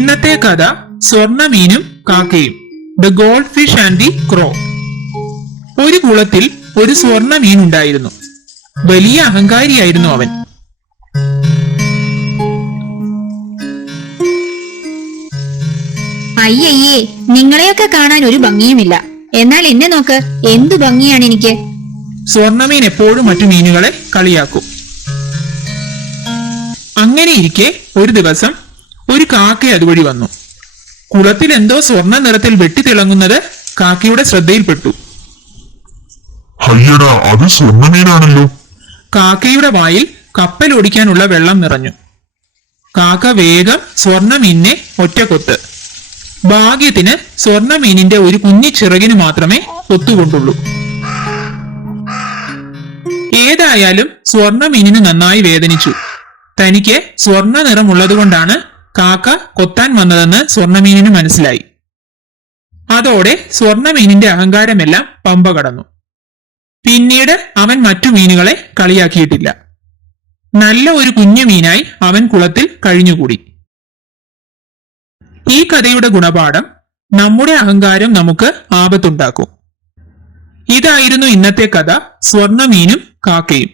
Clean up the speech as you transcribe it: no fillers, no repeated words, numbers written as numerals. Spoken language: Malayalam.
ഇന്നത്തെ കഥ സ്വർണമീനും കാക്കയും, the gold fish and the crow. ഒരു കുളത്തിൽ ഒരു സ്വർണ മീൻ ഉണ്ടായിരുന്നു. വലിയ അഹങ്കാരിയായിരുന്നു അവൻ. അയ്യയ്യേ, നിങ്ങളെയൊക്കെ കാണാൻ ഒരു ഭംഗിയുമില്ല. എന്നാൽ എന്നെ നോക്ക്, എന്തു ഭംഗിയാണ് എനിക്ക്. സ്വർണമീൻ എപ്പോഴും മറ്റു മീനുകളെ കളിയാക്കും. അങ്ങനെ ഇരിക്കെ ഒരു ദിവസം ഒരു കാക്ക അതുവഴി വന്നു. കുളത്തിൽ എന്തോ സ്വർണ്ണ നിറത്തിൽ വെട്ടിത്തിളങ്ങുന്നത് കാക്കയുടെ ശ്രദ്ധയിൽപ്പെട്ടു. അയ്യടാ, അത് സ്വർണ്ണമീനാണല്ലോ. കാക്കയുടെ വായിൽ കപ്പൽ ഓടിക്കാനുള്ള വെള്ളം നിറഞ്ഞു. കാക്ക വേഗം സ്വർണമീനിനെ ഒറ്റക്കൊത്ത്. ഭാഗ്യത്തിന് സ്വർണമീനിന്റെ ഒരു കുഞ്ഞി ചിറകിന് മാത്രമേ കൊത്തുകൊണ്ടുള്ളൂ. ഏതായാലും സ്വർണമീനിന് നന്നായി വേദനിച്ചു. തനിക്ക് സ്വർണ്ണ നിറമുള്ളത് കൊണ്ടാണ് കാക്ക കൊത്താൻ വന്നതെന്ന് സ്വർണമീനിന് മനസ്സിലായി. അതോടെ സ്വർണമീനിന്റെ അഹങ്കാരമെല്ലാം പമ്പ കടന്നു. പിന്നീട് അവൻ മറ്റു മീനുകളെ കളിയാക്കിയിട്ടില്ല. നല്ല ഒരു കുഞ്ഞു മീനായി അവൻ കുളത്തിൽ കഴിഞ്ഞുകൂടി. ഈ കഥയുടെ ഗുണപാഠം: നമ്മുടെ അഹങ്കാരം നമുക്ക് ആപത്തുണ്ടാക്കും. ഇതായിരുന്നു ഇന്നത്തെ കഥ, സ്വർണമീനും കാക്കയും.